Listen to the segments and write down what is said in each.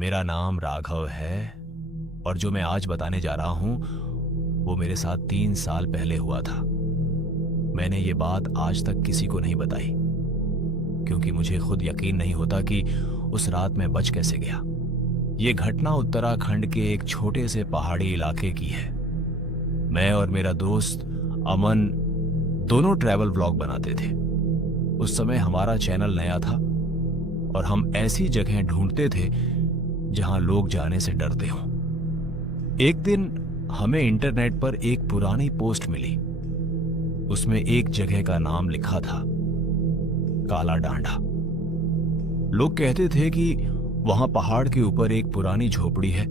मेरा नाम राघव है और जो मैं आज बताने जा रहा हूं वो मेरे साथ 3 साल पहले हुआ था। मैंने ये बात आज तक किसी को नहीं बताई क्योंकि मुझे खुद यकीन नहीं होता कि उस रात मैं बच कैसे गया। ये घटना उत्तराखंड के एक छोटे से पहाड़ी इलाके की है। मैं और मेरा दोस्त अमन दोनों ट्रैवल व्लॉग बनाते थे। उस समय हमारा चैनल नया था और हम ऐसी जगह ढूंढते थे जहां लोग जाने से डरते हों। एक दिन हमें इंटरनेट पर एक पुरानी पोस्ट मिली। उसमें एक जगह का नाम लिखा था, काला डांडा। लोग कहते थे कि वहां पहाड़ के ऊपर एक पुरानी झोपड़ी है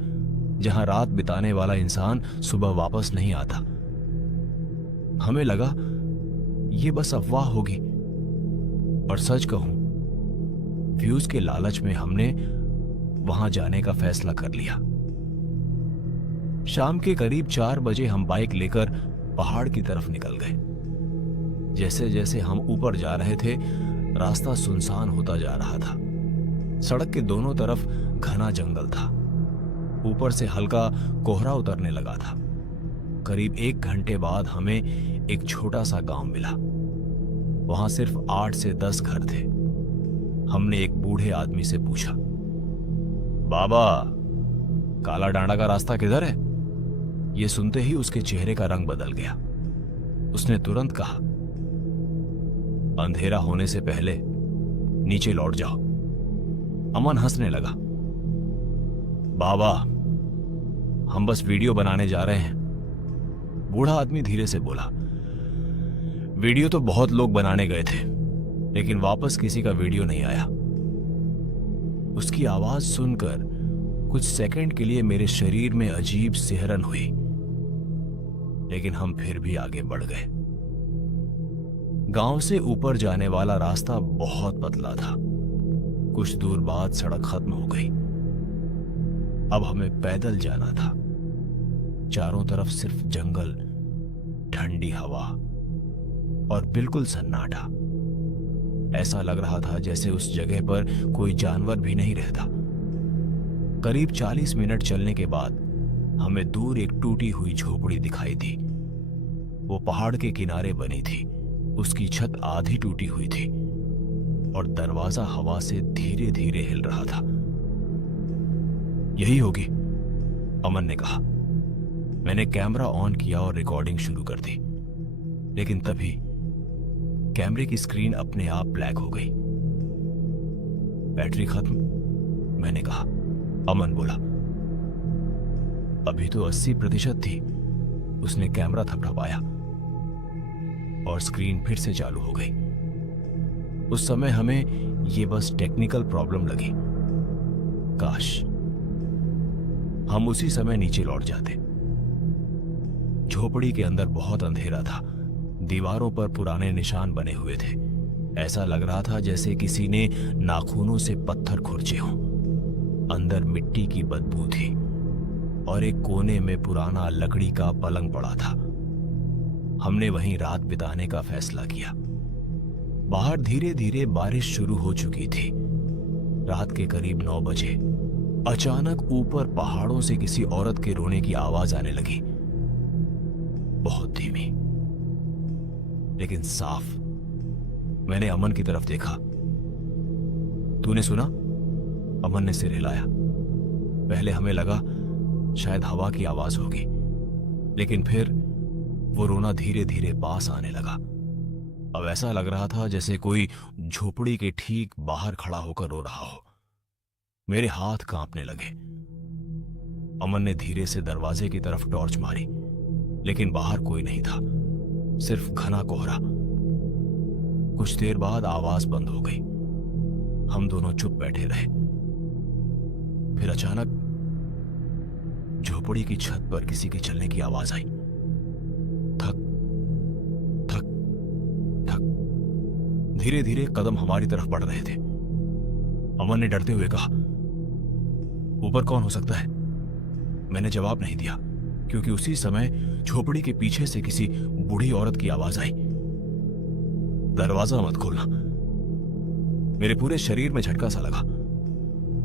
जहां रात बिताने वाला इंसान सुबह वापस नहीं आता। हमें लगा ये बस अफवाह होगी और सच कहूं, व्यूज के लालच में हमने वहां जाने का फैसला कर लिया। शाम के करीब 4 बजे हम बाइक लेकर पहाड़ की तरफ निकल गए। जैसे जैसे हम ऊपर जा रहे थे रास्ता सुनसान होता जा रहा था। सड़क के दोनों तरफ घना जंगल था। ऊपर से हल्का कोहरा उतरने लगा था। करीब 1 घंटे बाद हमें एक छोटा सा गांव मिला। वहां सिर्फ 8 से 10 घर थे। हमने एक बूढ़े आदमी से पूछा, बाबा, काला डांडा का रास्ता किधर है? यह सुनते ही उसके चेहरे का रंग बदल गया। उसने तुरंत कहा, अंधेरा होने से पहले नीचे लौट जाओ। अमन हंसने लगा, बाबा, हम बस वीडियो बनाने जा रहे हैं। बूढ़ा आदमी धीरे से बोला, वीडियो तो बहुत लोग बनाने गए थे लेकिन वापस किसी का वीडियो नहीं आया। उसकी आवाज सुनकर कुछ सेकंड के लिए मेरे शरीर में अजीब सिहरन हुई, लेकिन हम फिर भी आगे बढ़ गए। गांव से ऊपर जाने वाला रास्ता बहुत पतला था। कुछ दूर बाद सड़क खत्म हो गई। अब हमें पैदल जाना था। चारों तरफ सिर्फ जंगल, ठंडी हवा और बिल्कुल सन्नाटा। ऐसा लग रहा था जैसे उस जगह पर कोई जानवर भी नहीं रहता। करीब 40 मिनट चलने के बाद हमें दूर एक टूटी हुई झोपड़ी दिखाई दी। वो पहाड़ के किनारे बनी थी। उसकी छत आधी टूटी हुई थी और दरवाजा हवा से धीरे धीरे हिल रहा था। यही होगी, अमन ने कहा। मैंने कैमरा ऑन किया और रिकॉर्डिंग शुरू कर दी, लेकिन तभी कैमरे की स्क्रीन अपने आप ब्लैक हो गई। बैटरी खत्म, मैंने कहा। अमन बोला, अभी तो 80% थी। उसने कैमरा थपथपाया और स्क्रीन फिर से चालू हो गई। उस समय हमें ये बस टेक्निकल प्रॉब्लम लगी। काश हम उसी समय नीचे लौट जाते। झोपड़ी के अंदर बहुत अंधेरा था। दीवारों पर पुराने निशान बने हुए थे। ऐसा लग रहा था जैसे किसी ने नाखूनों से पत्थर खुरचे हों। अंदर मिट्टी की बदबू थी और एक कोने में पुराना लकड़ी का पलंग पड़ा था। हमने वहीं रात बिताने का फैसला किया। बाहर धीरे धीरे बारिश शुरू हो चुकी थी। रात के करीब 9 बजे अचानक ऊपर पहाड़ों से किसी औरत के रोने की आवाज आने लगी। बहुत धीमी लेकिन साफ। मैंने अमन की तरफ देखा। तूने सुना? अमन ने सिर हिलाया। पहले हमें लगा शायद हवा की आवाज होगी, लेकिन फिर वो रोना धीरे धीरे पास आने लगा। अब ऐसा लग रहा था जैसे कोई झोपड़ी के ठीक बाहर खड़ा होकर रो रहा हो। मेरे हाथ कांपने लगे। अमन ने धीरे से दरवाजे की तरफ टॉर्च मारी, लेकिन बाहर कोई नहीं था, सिर्फ घना कोहरा। कुछ देर बाद आवाज बंद हो गई। हम दोनों चुप बैठे रहे। फिर अचानक झोपड़ी की छत पर किसी के चलने की आवाज आई। थक थक थक। धीरे धीरे कदम हमारी तरफ बढ़ रहे थे। अमन ने डरते हुए कहा, ऊपर कौन हो सकता है? मैंने जवाब नहीं दिया क्योंकि उसी समय झोपड़ी के पीछे से किसी बूढ़ी औरत की आवाज आई, दरवाजा मत खोलना। मेरे पूरे शरीर में झटका सा लगा।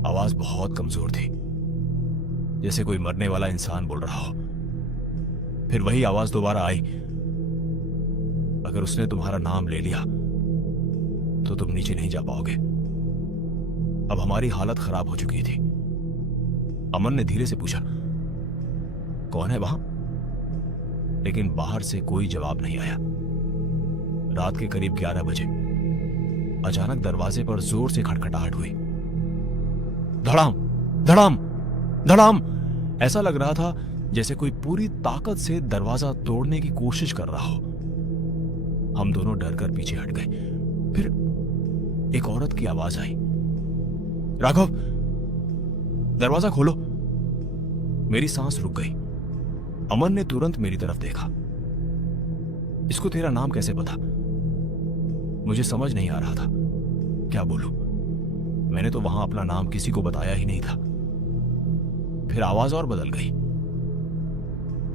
आवाज बहुत कमजोर थी, जैसे कोई मरने वाला इंसान बोल रहा हो। फिर वही आवाज दोबारा आई, अगर उसने तुम्हारा नाम ले लिया तो तुम नीचे नहीं जा पाओगे। अब हमारी हालत खराब हो चुकी थी। अमन ने धीरे से पूछा, कौन है वहां? लेकिन बाहर से कोई जवाब नहीं आया। रात के करीब 11 बजे अचानक दरवाजे पर जोर से खटखटाहट हुई। धड़ाम धड़ाम धड़ाम। ऐसा लग रहा था जैसे कोई पूरी ताकत से दरवाजा तोड़ने की कोशिश कर रहा हो। हम दोनों डर कर पीछे हट गए। फिर एक औरत की आवाज आई, राघव दरवाजा खोलो। मेरी सांस रुक गई। अमन ने तुरंत मेरी तरफ देखा। इसको तेरा नाम कैसे पता? मुझे समझ नहीं आ रहा था क्या बोलूं। मैंने तो वहां अपना नाम किसी को बताया ही नहीं था। फिर आवाज और बदल गई।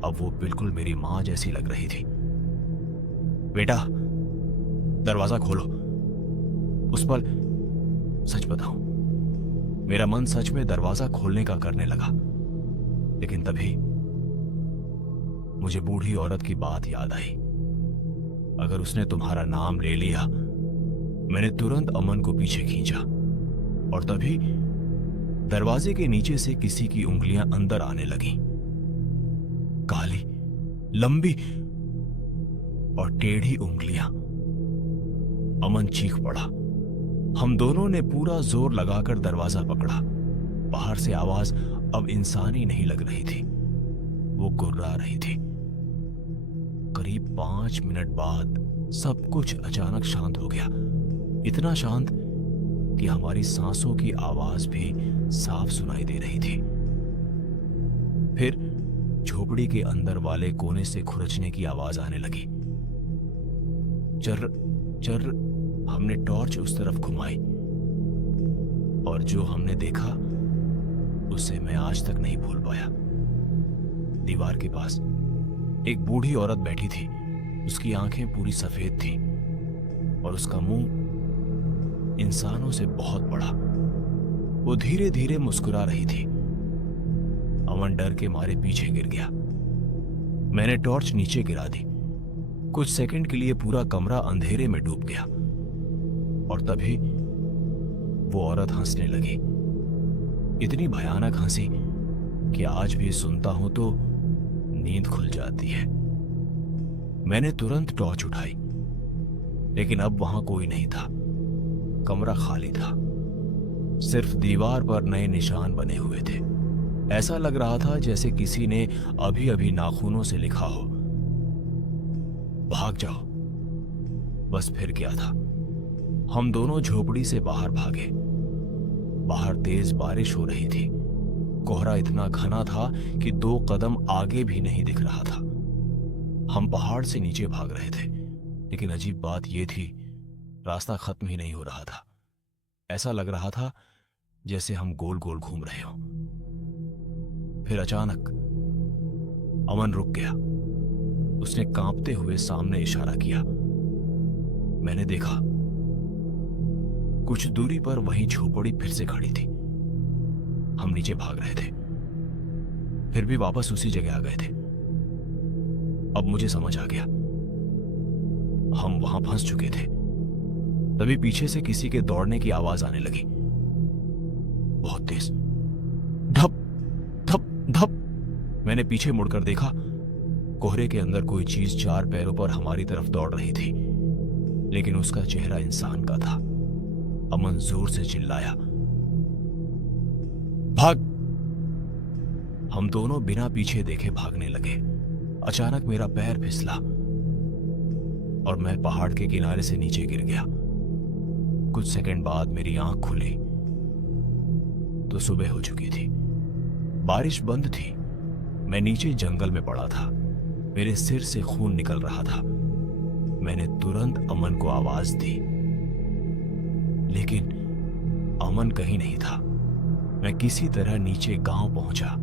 अब वो बिल्कुल मेरी मां जैसी लग रही थी। बेटा दरवाजा खोलो। उस पल सच बताऊं, मेरा मन सच में दरवाजा खोलने का करने लगा। लेकिन तभी मुझे बूढ़ी औरत की बात याद आई, अगर उसने तुम्हारा नाम ले लिया। मैंने तुरंत अमन को पीछे खींचा और तभी दरवाजे के नीचे से किसी की उंगलियां अंदर आने लगी। काली, लंबी और टेढ़ी उंगलियां। अमन चीख पड़ा। हम दोनों ने पूरा जोर लगाकर दरवाजा पकड़ा। बाहर से आवाज अब इंसानी नहीं लग रही थी, वो गुर्रा रही थी। करीब 5 मिनट बाद सब कुछ अचानक शांत हो गया। इतना शांत कि हमारी सांसों की आवाज भी साफ सुनाई दे रही थी। फिर झोपड़ी के अंदर वाले कोने से खुरचने की आवाज आने लगी। चर चर। हमने टॉर्च उस तरफ घुमाई और जो हमने देखा उसे मैं आज तक नहीं भूल पाया। दीवार के पास एक बूढ़ी औरत बैठी थी। उसकी आंखें पूरी सफेद थी और उसका मुंह इंसानों से बहुत बड़ा। वो धीरे धीरे मुस्कुरा रही थी। अमन डर के मारे पीछे गिर गया। मैंने टॉर्च नीचे गिरा दी। कुछ सेकंड के लिए पूरा कमरा अंधेरे में डूब गया और तभी वो औरत हंसने लगी। इतनी भयानक हंसी कि आज भी सुनता हूं तो नींद खुल जाती है। मैंने तुरंत टॉर्च उठाई, लेकिन अब वहां कोई नहीं था। कमरा खाली था। सिर्फ दीवार पर नए निशान बने हुए थे। ऐसा लग रहा था जैसे किसी ने अभी अभी नाखूनों से लिखा हो, भाग जाओ। बस फिर क्या था। हम दोनों झोपड़ी से बाहर भागे। बाहर तेज बारिश हो रही थी। कोहरा इतना घना था कि 2 कदम आगे भी नहीं दिख रहा था। हम पहाड़ से नीचे भाग रहे थे, लेकिन अजीब बात यह थी, रास्ता खत्म ही नहीं हो रहा था। ऐसा लग रहा था जैसे हम गोल गोल घूम रहे हो। फिर अचानक अमन रुक गया। उसने कांपते हुए सामने इशारा किया। मैंने देखा, कुछ दूरी पर वही झोपड़ी फिर से खड़ी थी। हम नीचे भाग रहे थे, फिर भी वापस उसी जगह आ गए थे। अब मुझे समझ आ गया, हम वहां फंस चुके थे। तभी पीछे से किसी के दौड़ने की आवाज आने लगी, बहुत तेज। धप धप धप। मैंने पीछे मुड़कर देखा। कोहरे के अंदर कोई चीज 4 पैरों पर हमारी तरफ दौड़ रही थी, लेकिन उसका चेहरा इंसान का था। अमन जोर से चिल्लाया, भाग। हम दोनों बिना पीछे देखे भागने लगे। अचानक मेरा पैर फिसला और मैं पहाड़ के किनारे से नीचे गिर गया। कुछ सेकंड बाद मेरी आंख खुली तो सुबह हो चुकी थी। बारिश बंद थी। मैं नीचे जंगल में पड़ा था। मेरे सिर से खून निकल रहा था। मैंने तुरंत अमन को आवाज दी, लेकिन अमन कहीं नहीं था। मैं किसी तरह नीचे गांव पहुंचा।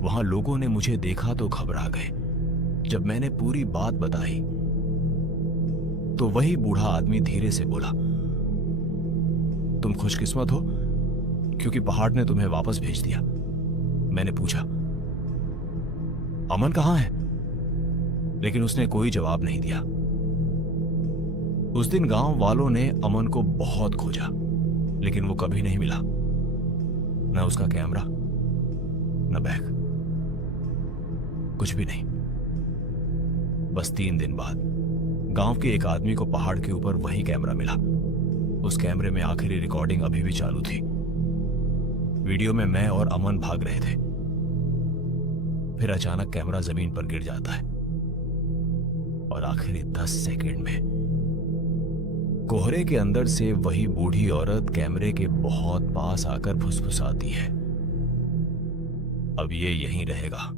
वहां लोगों ने मुझे देखा तो घबरा गए। जब मैंने पूरी बात बताई तो वही बूढ़ा आदमी धीरे से बोला, तुम खुशकिस्मत हो क्योंकि पहाड़ ने तुम्हें वापस भेज दिया। मैंने पूछा, अमन कहाँ है? लेकिन उसने कोई जवाब नहीं दिया। उस दिन गांव वालों ने अमन को बहुत खोजा, लेकिन वो कभी नहीं मिला। न उसका कैमरा, न बैग, कुछ भी नहीं। बस 3 दिन बाद गांव के एक आदमी को पहाड़ के ऊपर वही कैमरा मिला। उस कैमरे में आखिरी रिकॉर्डिंग अभी भी चालू थी। वीडियो में मैं और अमन भाग रहे थे। फिर अचानक कैमरा जमीन पर गिर जाता है और आखिरी 10 सेकंड में कोहरे के अंदर से वही बूढ़ी औरत कैमरे के बहुत पास आकर फुसफुसाती है, अब ये यहीं रहेगा।